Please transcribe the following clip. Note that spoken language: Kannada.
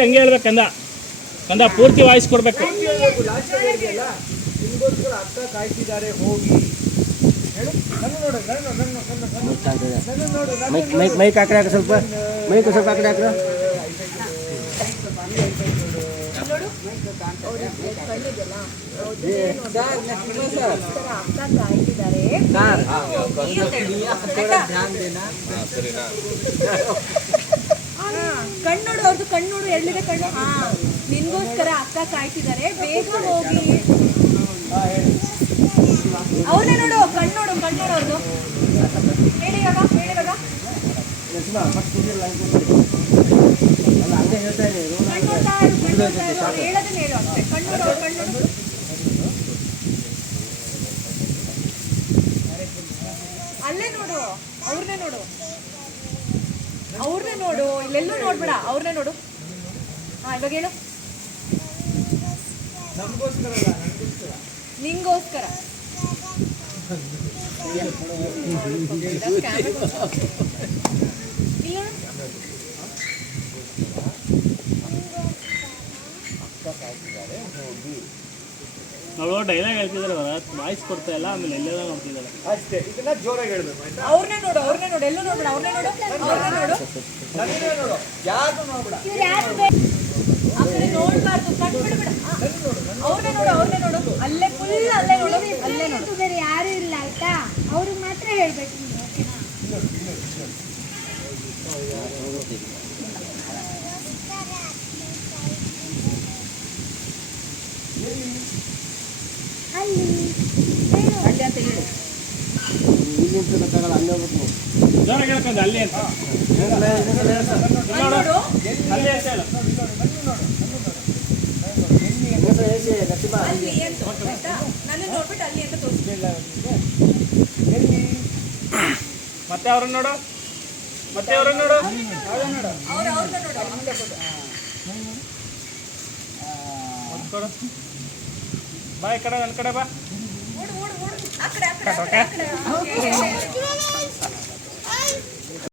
ಹಂಗೆ ಹೇಳ್ಬೇಕು ಕಂದ ಕಂದ ಪೂರ್ತಿ ವಾಯ್ಸ್ ಕೊಡ್ಬೇಕು. ನಿಮಗೋಸ್ಕರ ಅಕ್ಕ ಕಾಯ್ತಿದ್ದಾರೆ ಹೋಗಿ ಮೈಕ್ ಆ ಕಡೆ ಹಾಕ, ಸ್ವಲ್ಪ ಮೈಕ್ ಸ್ವಲ್ಪ ಆ ಕಡೆ ಹಾಕ್ರ. ಕಣ್ಣೋಡು ಅವ್ರದ್ದು, ಕಣ್ಣೋಡು ಎಲ್ಲಿದೆ ಕಣ್ಣು. ಹಾ, ನಿನ್ಗೋಸ್ಕರ ಅಕ್ಕ ಕಾಯ್ತಿದ್ದಾರೆ, ಬೇಗ ಹೋಗಿ. ಅವ್ರನ್ನೇ ನೋಡು, ಕಣ್ಣೋಡು ಕಣ್ಣೋಡು ಅವ್ರದ್ದು. ಹೇಳಿ ಇವಾಗ, ಹೇಳಿ ಇವಾಗ. ಹೇಳೋದನ್ನ ಹೇಳು ಅಷ್ಟೇ. ಕಣ್ಣೋಡು ಅವ್ರು, ಕಣ್ಣೋಡು. ಅಲ್ಲೇ ನೋಡು, ಅವ್ರನ್ನೇ ನೋಡು, ಅವ್ರನ್ನೇ ನೋಡು, ಇಲ್ಲೆಲ್ಲೂ ನೋಡ್ಬೇಡ, ಅವ್ರನ್ನೇ ನೋಡು. ಹಾ, ಇವಾಗ ಹೇಳು. ನಿಂಗೋಸ್ಕರ. ಅವಳು ಡೈಲಾಗ್ ಹೇಳ್ತಿದ್ದಾರೆ, ವಾಯ್ಸ್ ಕೊಡ್ತಾ ಇಲ್ಲ, ಆಮೇಲೆ ಎಲ್ಲೆಲ್ಲ ನೋಡ್ತಿದ್ದಾಳೆ ಅಷ್ಟೇ. ಇದನ್ನ ಜೋರಾಗಿ ಹೇಳ್ಬೇಕು. ಅವ್ರನ್ನೇ ನೋಡು, ಅವ್ರನ್ನೇ ನೋಡು, ಎಲ್ಲೂ ನೋಡ್ಬೇಡ, ಅವ್ರನ್ನೇ ನೋಡು, ಅವ್ರನ್ನೇ ನೋಡು. ನೋಡು, ಯಾರು ನೋಡ್ಬೇಡ, ಆ ಕಡೆ ನೋಡ್ಬಾರ್ದು, ಕಣ್ ಬಿಡ್ಬೇಡ. ಅವ್ರನ್ನೇ ನೋಡು, ಅವ್ರನ್ನೇ ನೋಡು, ಅಲ್ಲೇ ಫುಲ್ ಅಲ್ಲೇ ನೋಡು, ಅಲ್ಲೇ ನೋಡು. ಬೇರೆ ಯಾರು ಇಲ್ಲ ಆಯ್ತಾ, ಅವ್ರಿಗೆ ಮಾತ್ರ ಹೇಳ್ಬೇಕು. ಅಲ್ಲಿ ಅಲ್ಲಿ ಅಂತ ಹೇಳಿ. ಜೋರಾಗಿ ಹೇಳ್ಕೊಂಡ ಅಲ್ಲಿ ಅಂತ, ನೋಡು, ಅಲ್ಲಿ ಅಂತ ಹೇಳು. ಅಲ್ಲಿ ಅಂತ ಆಯ್ತಾ, ನನ್ನ ನೋಡ್ಬಿಟ್ಟು ಅಲ್ಲಿ ಅಂತ ತೋರಿಸ್ಬಿಡ. ಮತ್ತೆ ಅವ್ರನ್ನ ನೋಡು, ಮತ್ತೆ ಅವ್ರನ್ನ ನೋಡು, ಅವ್ರನ್ನ ನೋಡು. ಕೊಡು. ಬಾ ಈ ಕಡೆ, ನನ್ನ ಕಡೆ ಬಾ. ಓಡು ಓಡು ಓಡು, ಆ ಕಡೆ ಆ ಕಡೆ ಆ ಕಡೆ ಆ ಕಡೆ.